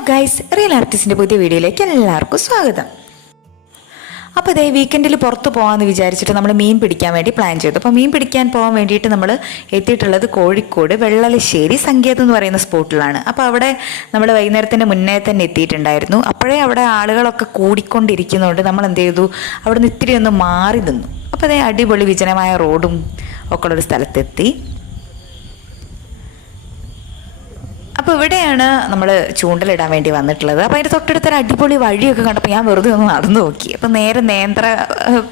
Hello guys real ആർട്ടിസ്റ്റിന്റെ പുതിയ വീഡിയോയിലേക്ക് എല്ലാവർക്കും സ്വാഗതം. അപ്പോൾ അതേ വീക്കെൻഡിൽ പുറത്ത് പോകാമെന്ന് വിചാരിച്ചിട്ട് നമ്മൾ മീൻ പിടിക്കാൻ വേണ്ടി പ്ലാൻ ചെയ്തു. അപ്പോൾ മീൻ പിടിക്കാൻ പോകാൻ വേണ്ടിയിട്ട് നമ്മൾ എത്തിയിട്ടുള്ളത് കോഴിക്കോട് വെള്ളലശ്ശേരി സങ്കേതം എന്ന് പറയുന്ന സ്പോട്ടിലാണ്. അപ്പോൾ അവിടെ നമ്മൾ വൈകുന്നേരത്തിന്റെ മുന്നേ തന്നെ എത്തിയിട്ടുണ്ടായിരുന്നു. അപ്പോഴേ അവിടെ ആളുകളൊക്കെ കൂടിക്കൊണ്ടിരിക്കുന്നതുകൊണ്ട് നമ്മൾ എന്ത് ചെയ്തു? അവിടെ നിന്ന് ഇത്തിരി ഒന്ന് മാറി നിന്നു. അപ്പോൾ അതേ അടിപൊളി വിജനമായ റോഡും ഒക്കെ ഉള്ളൊരു സ്ഥലത്തെത്തി. അപ്പോൾ ഇവിടെയാണ് നമ്മൾ ചൂണ്ടലിടാൻ വേണ്ടി വന്നിട്ടുള്ളത്. അപ്പോൾ അതിന്റെ തൊട്ടടുത്തൊരു അടിപൊളി വഴിയൊക്കെ കണ്ടപ്പോൾ ഞാൻ വെറുതെ ഒന്ന് നടന്നു നോക്കി. അപ്പോൾ നേരെ നേന്ത്ര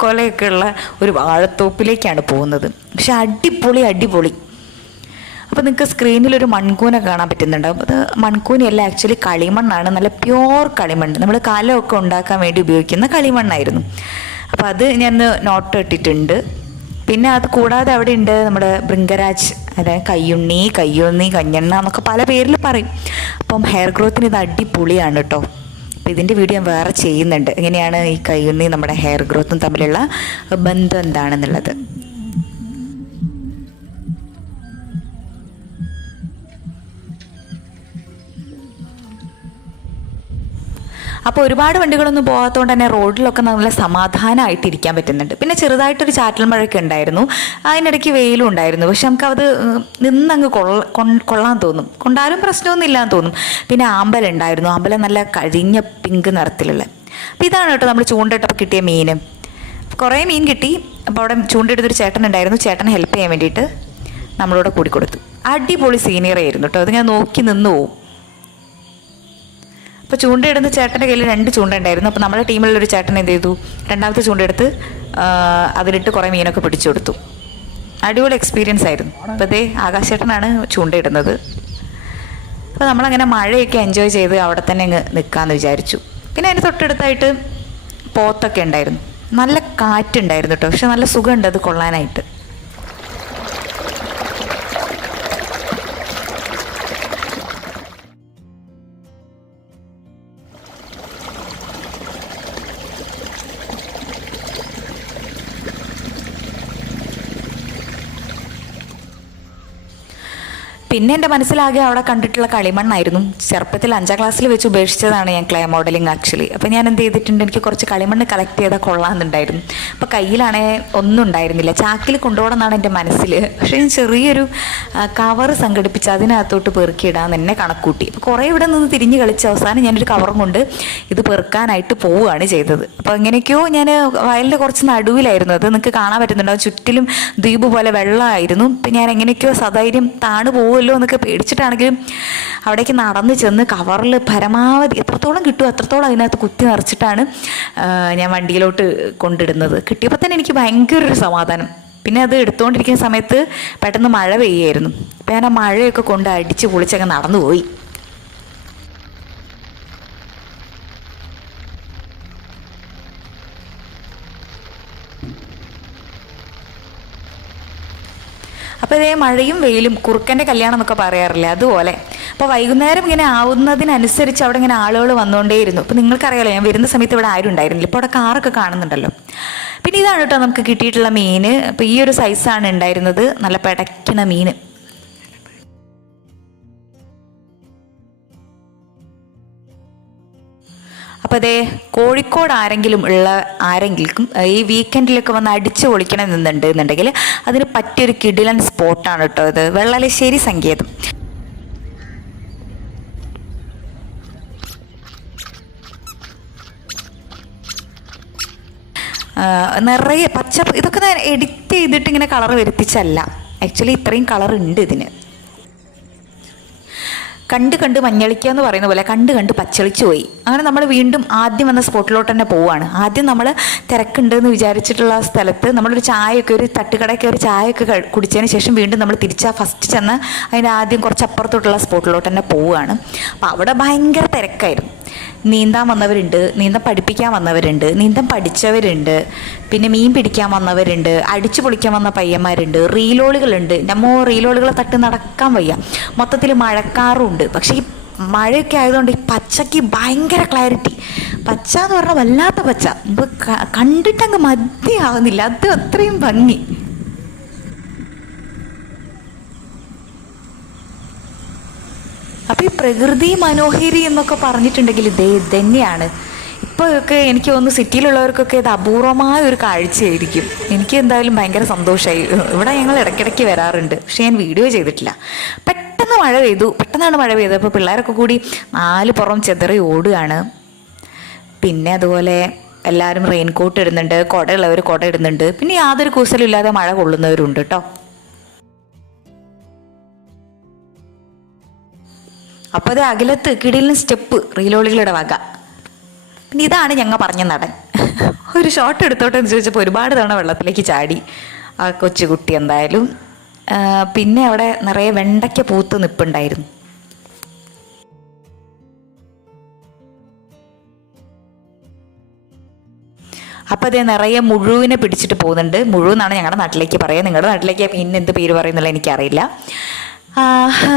കൊലയൊക്കെ ഉള്ള ഒരു വാഴത്തോപ്പിലേക്കാണ് പോകുന്നത്. പക്ഷെ അടിപൊളി അടിപൊളി. അപ്പോൾ നിങ്ങൾക്ക് സ്ക്രീനിൽ ഒരു മൺകൂന കാണാൻ പറ്റുന്നുണ്ടാവും അത് മൺകൂനയല്ല ആക്ച്വലി കളിമണ്ണാണ്. നല്ല പ്യോർ കളിമണ്ണ്. നമ്മൾ കാലമൊക്കെ ഉണ്ടാക്കാൻ വേണ്ടി ഉപയോഗിക്കുന്ന കളിമണ്ണായിരുന്നു. അപ്പോൾ അത് ഞാൻ നോട്ട് ഇട്ടിട്ടുണ്ട്. പിന്നെ അത് കൂടാതെ അവിടെ ഉണ്ട് നമ്മുടെ ബൃങ്കരാജ് അല്ലെ? കയ്യുണ്ണി കയ്യുണ്ണി കഞ്ഞെണ്ണ എന്നൊക്കെ പല പേരിൽ പറയും. അപ്പം ഹെയർ ഗ്രോത്തിന് ഇത് അടിപൊളിയാണ് കേട്ടോ അപ്പം ഇതിന്റെ വീഡിയോ ഞാൻ വേറെ ചെയ്യുന്നുണ്ട്. എങ്ങനെയാണ് ഈ കയ്യുണ്ണി നമ്മുടെ ഹെയർ ഗ്രോത്തും തമ്മിലുള്ള ബന്ധം എന്താണെന്നുള്ളത്. അപ്പോൾ ഒരുപാട് വണ്ടികളൊന്നും പോകാത്തതുകൊണ്ട് തന്നെ റോഡിലൊക്കെ നല്ല സമാധാനമായിട്ട് ഇരിക്കാൻ പറ്റുന്നുണ്ട്. പിന്നെ ചെറുതായിട്ടൊരു ചാറ്റൽ മഴയൊക്കെ ഉണ്ടായിരുന്നു. അതിനിടയ്ക്ക് വെയിലും ഉണ്ടായിരുന്നു. പക്ഷെ നമുക്ക് അത് നിന്നങ്ങ് കൊള്ള കൊള്ളാൻ തോന്നും. കൊണ്ടാലും പ്രശ്നമൊന്നും ഇല്ലാന്ന് തോന്നും. പിന്നെ ആമ്പൽ ഉണ്ടായിരുന്നു. ആമ്പലം നല്ല കഴിഞ്ഞ പിങ്ക് നിറത്തിലുള്ള. അപ്പോൾ ഇതാണ് കേട്ടോ നമ്മൾ ചൂണ്ടിട്ടപ്പോൾ കിട്ടിയ മീൻ. കുറേ മീൻ കിട്ടി. അപ്പോൾ അവിടെ ചൂണ്ടിടുന്നൊരു ചേട്ടൻ ഉണ്ടായിരുന്നു. ചേട്ടനെ ഹെൽപ്പ് ചെയ്യാൻ വേണ്ടിയിട്ട് നമ്മളോട് കൂടി കൊടുത്തു. അടിപൊളി സീനിയർ ആയിരുന്നു കേട്ടോ. അത് ഞാൻ നോക്കി നിന്ന് പോവും. അപ്പോൾ ചൂണ്ടയിടുന്ന ചേട്ടന്റെ കയ്യിൽ രണ്ട് ചൂണ്ട ഉണ്ടായിരുന്നു. അപ്പോൾ നമ്മുടെ ടീമിലുള്ള ഒരു ചേട്ടൻ എന്ത് ചെയ്തു? രണ്ടാമത്തെ ചൂണ്ടെടുത്ത് അതിലിട്ട് കുറേ മീനൊക്കെ പിടിച്ചു കൊടുത്തു. അടിപൊളി എക്സ്പീരിയൻസ് ആയിരുന്നു. അപ്പോൾ അതേ ആകാശേട്ടനാണ് ചൂണ്ടയിടുന്നത് അപ്പോൾ നമ്മളങ്ങനെ മഴയൊക്കെ എൻജോയ് ചെയ്ത് അവിടെ തന്നെ അങ്ങ് നിൽക്കാന്ന് വിചാരിച്ചു. പിന്നെ അതിന് തൊട്ടടുത്തായിട്ട് പോത്തൊക്കെ ഉണ്ടായിരുന്നു. നല്ല കാറ്റുണ്ടായിരുന്നു കേട്ടോ. പക്ഷെ നല്ല സുഖമുണ്ട് അത് കൊള്ളാനായിട്ട്. പിന്നെ എന്റെ മനസ്സിലാകെ അവിടെ കണ്ടിട്ടുള്ള കളിമണ്ണായിരുന്നു. ചെറുപ്പത്തിൽ അഞ്ചാം ക്ലാസ്സിൽ വെച്ച് ഉപേക്ഷിച്ചതാണ് ഞാൻ ക്ലേ മോഡലിംഗ് ആക്ച്വലി അപ്പോൾ ഞാൻ എന്ത് ചെയ്തിട്ടുണ്ട്? എനിക്ക് കുറച്ച് കളിമണ്ണ് കളക്ട് ചെയ്താൽ കൊള്ളാമെന്നുണ്ടായിരുന്നു. അപ്പോൾ കയ്യിലാണേ ഒന്നും ഉണ്ടായിരുന്നില്ല. ചാക്കിൽ കൊണ്ടുപോകണമെന്നാണ് എന്റെ മനസ്സിൽ. പക്ഷേ ഞാൻ ചെറിയൊരു കവർ സംഘടിപ്പിച്ച് അതിനകത്തോട്ട് പെറുക്കിയിടാൻ എന്നെ കണക്കൂട്ടി. അപ്പോൾ കുറേ ഇവിടെ നിന്ന് തിരിഞ്ഞ് കളിച്ച് അവസാനം ഞാനൊരു കവറും കൊണ്ട് ഇത് പെറുക്കാനായിട്ട് പോവുകയാണ് ചെയ്തത്. അപ്പോൾ എങ്ങനെയൊക്കെയോ ഞാൻ വയലിന്റെ കുറച്ച് നടുവിലായിരുന്നു. അത് നിങ്ങൾക്ക് കാണാൻ പറ്റുന്നുണ്ടോ. ചുറ്റിലും ദ്വീപ് പോലെ വെള്ളമായിരുന്നു. അപ്പം ഞാൻ എങ്ങനെയൊക്കെയോ സധൈര്യം താണു പോകുമല്ലോ എന്നൊക്കെ പേടിച്ചിട്ടാണെങ്കിലും അവിടേക്ക് നടന്ന് ചെന്ന് കവറിൽ പരമാവധി എത്രത്തോളം കിട്ടുമോ അത്രത്തോളം അതിനകത്ത് കുത്തി നിറച്ചിട്ടാണ് ഞാൻ വണ്ടിയിലോട്ട് കൊണ്ടിടുന്നത്. കിട്ടിയപ്പോൾ തന്നെ എനിക്ക് ഭയങ്കര ഒരു സമാധാനം. പിന്നെ അത് എടുത്തുകൊണ്ടിരിക്കുന്ന സമയത്ത് പെട്ടെന്ന് മഴ പെയ്യായിരുന്നു. അപ്പം ഞാൻ ആ മഴയൊക്കെ കൊണ്ട് അടിച്ച് പൊളിച്ചങ്ങ് നടന്നു അപ്പോൾ ഇതേ മഴയും വെയിലും കുറുക്കന്റെ കല്യാണം എന്നൊക്കെ പറയാറില്ലേ അതുപോലെ. അപ്പോൾ വൈകുന്നേരം ഇങ്ങനെ ആവുന്നതിനനുസരിച്ച് അവിടെ ഇങ്ങനെ ആളുകൾ വന്നുകൊണ്ടേയിരുന്നു അപ്പോൾ നിങ്ങൾക്കറിയാലോ ഞാൻ വരുന്ന സമയത്ത് ഇവിടെ ആരും ഉണ്ടായിരുന്നില്ല. ഇപ്പോൾ അവിടെ കാറൊക്കെ കാണുന്നുണ്ടല്ലോ. പിന്നെ ഇതാണ് കേട്ടോ നമുക്ക് കിട്ടിയിട്ടുള്ള മീൻ അപ്പോൾ ഈ ഒരു സൈസാണ് ഉണ്ടായിരുന്നത്. നല്ല പിടയ്ക്കണ മീൻ അപ്പോൾ അതേ കോഴിക്കോട് ആരെങ്കിലും ഉള്ള ആരെങ്കിലും ഈ വീക്കെൻഡിലൊക്കെ വന്ന് അടിച്ചു പൊളിക്കണം എന്നുണ്ട് എന്നുണ്ടെങ്കിൽ അതിന് പറ്റിയൊരു കിടിലൻ സ്പോട്ടാണ് കേട്ടോ ഇത്. വെള്ളലശ്ശേരി സങ്കേതം. നിറയെ പച്ച ഇതൊക്കെ എഡിറ്റ് ചെയ്തിട്ട് ഇങ്ങനെ കളർ വരുത്തിച്ചല്ല. ആക്ച്വലി ഇത്രയും കളർ ഉണ്ട് ഇതിന്. കണ്ട് കണ്ട് മഞ്ഞളിക്കുക എന്ന് പറയുന്ന പോലെ കണ്ട് കണ്ട് പച്ചളിച്ചു പോയി. അങ്ങനെ നമ്മൾ വീണ്ടും ആദ്യം വന്ന സ്പോട്ടിലോട്ട് തന്നെ പോവുകയാണ് ആദ്യം നമ്മൾ തിരക്കുണ്ട് എന്ന് വിചാരിച്ചിട്ടുള്ള സ്ഥലത്ത് നമ്മളൊരു ചായയൊക്കെ ഒരു തട്ടുകടയൊക്കെ ഒരു ചായയൊക്കെ കുടിച്ചതിന് ശേഷം വീണ്ടും നമ്മൾ തിരിച്ചാ ഫസ്റ്റ് ചെന്ന് അതിന്റെ ആദ്യം കുറച്ച് അപ്പുറത്തോട്ടുള്ള സ്പോട്ടിലോട്ട് തന്നെ പോവുകയാണ് അപ്പോൾ അവിടെ ഭയങ്കര തിരക്കായിരുന്നു. നീന്താൻ വന്നവരുണ്ട് നീന്തം പഠിപ്പിക്കാൻ വന്നവരുണ്ട് നീന്തം പഠിച്ചവരുണ്ട് പിന്നെ മീൻ പിടിക്കാൻ വന്നവരുണ്ട് അടിച്ചു പൊളിക്കാൻ വന്ന പയ്യന്മാരുണ്ട് റീലോളുകളുണ്ട്. നമ്മോ റീലോളുകളെ തട്ടി നടക്കാൻ വയ്യ. മൊത്തത്തിൽ മഴക്കാറുണ്ട്. പക്ഷേ ഈ മഴയൊക്കെ ആയതുകൊണ്ട് ഈ പച്ചയ്ക്ക് ഭയങ്കര ക്ലാരിറ്റി. പച്ച എന്ന് പറഞ്ഞാൽ വല്ലാത്ത പച്ച. കണ്ടിട്ടങ്ങ് മതിയാവുന്നില്ല. അത് അത്രയും ഭംഗി അപ്പോൾ ഈ പ്രകൃതി മനോഹരി എന്നൊക്കെ പറഞ്ഞിട്ടുണ്ടെങ്കിൽ ഇതേ തന്നെയാണ് ഇപ്പോഴൊക്കെ എനിക്ക് തോന്നുന്നു സിറ്റിയിലുള്ളവർക്കൊക്കെ ഇത് അപൂർവമായ ഒരു കാഴ്ചയായിരിക്കും. എനിക്ക് എന്തായാലും ഭയങ്കര സന്തോഷമായി ഇവിടെ ഞങ്ങൾ ഇടയ്ക്കിടയ്ക്ക് വരാറുണ്ട്. പക്ഷേ ഞാൻ വീഡിയോ ചെയ്തിട്ടില്ല. പെട്ടെന്ന് മഴ പെയ്തു. പെട്ടെന്നാണ് മഴ പെയ്തത് അപ്പോൾ പിള്ളേരൊക്കെ കൂടി നാല് പുറം ചെതറി ഓടുകയാണ്. പിന്നെ അതുപോലെ എല്ലാവരും റെയിൻ കോട്ട് ഇടുന്നുണ്ട്. കുടയുള്ളവർ കുട ഇടുന്നുണ്ട്. പിന്നെ യാതൊരു കൂസലും ഇല്ലാതെ മഴ കൊള്ളുന്നവരുണ്ട് കേട്ടോ. അപ്പോൾ അത് അകലത്ത് കിടിലിന് സ്റ്റെപ്പ് റീലോളികളുടെ വക. പിന്നെ ഇതാണ് ഞങ്ങൾ പറഞ്ഞ നടൻ. ഒരു ഷോട്ട് എടുത്തോട്ടെ എന്ന് ചോദിച്ചപ്പോൾ ഒരുപാട് തവണ വെള്ളത്തിലേക്ക് ചാടി. ആ കൊച്ചുകുട്ടി എന്തായാലും പിന്നെ അവിടെ നിറയെ വെണ്ടയ്ക്ക പൂത്ത് നിപ്പുണ്ടായിരുന്നു. അപ്പോൾ അതേ നിറയെ മുഴുവിനെ പിടിച്ചിട്ട് പോകുന്നുണ്ട്. മുഴുവെന്നാണ് ഞങ്ങളുടെ നാട്ടിലേക്ക് പറയുക നിങ്ങളുടെ നാട്ടിലേക്ക് പിന്നെ എന്ത് പേര് പറയുന്നില്ല എനിക്കറിയില്ല.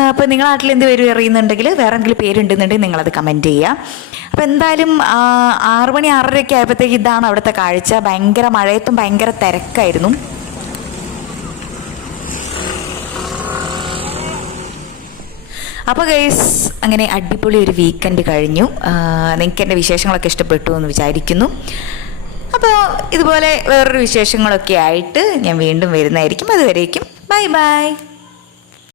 അപ്പോൾ നിങ്ങളുടെ നാട്ടിൽ എന്ത് പേര് അറിയുന്നുണ്ടെങ്കിൽ വേറെ എന്തെങ്കിലും പേരുണ്ടെന്നുണ്ടെങ്കിൽ നിങ്ങളത് കമന്റ് ചെയ്യുക. അപ്പോൾ എന്തായാലും ആറ് മണി ആറരയൊക്കെ ആയപ്പോഴത്തേക്ക് ഇതാണ് അവിടുത്തെ കാഴ്ച. ഭയങ്കര മഴയത്തും ഭയങ്കര തിരക്കായിരുന്നു. അപ്പോൾ ഗൈസ് അങ്ങനെ അടിപൊളി ഒരു വീക്കെൻഡ് കഴിഞ്ഞു. നിങ്ങൾക്ക് എന്റെ വിശേഷങ്ങളൊക്കെ ഇഷ്ടപ്പെട്ടു എന്ന് വിചാരിക്കുന്നു. അപ്പോൾ ഇതുപോലെ വേറൊരു വിശേഷങ്ങളൊക്കെ ആയിട്ട് ഞാൻ വീണ്ടും വരുന്നതായിരിക്കും. അതുവരേക്കും ബൈ ബൈ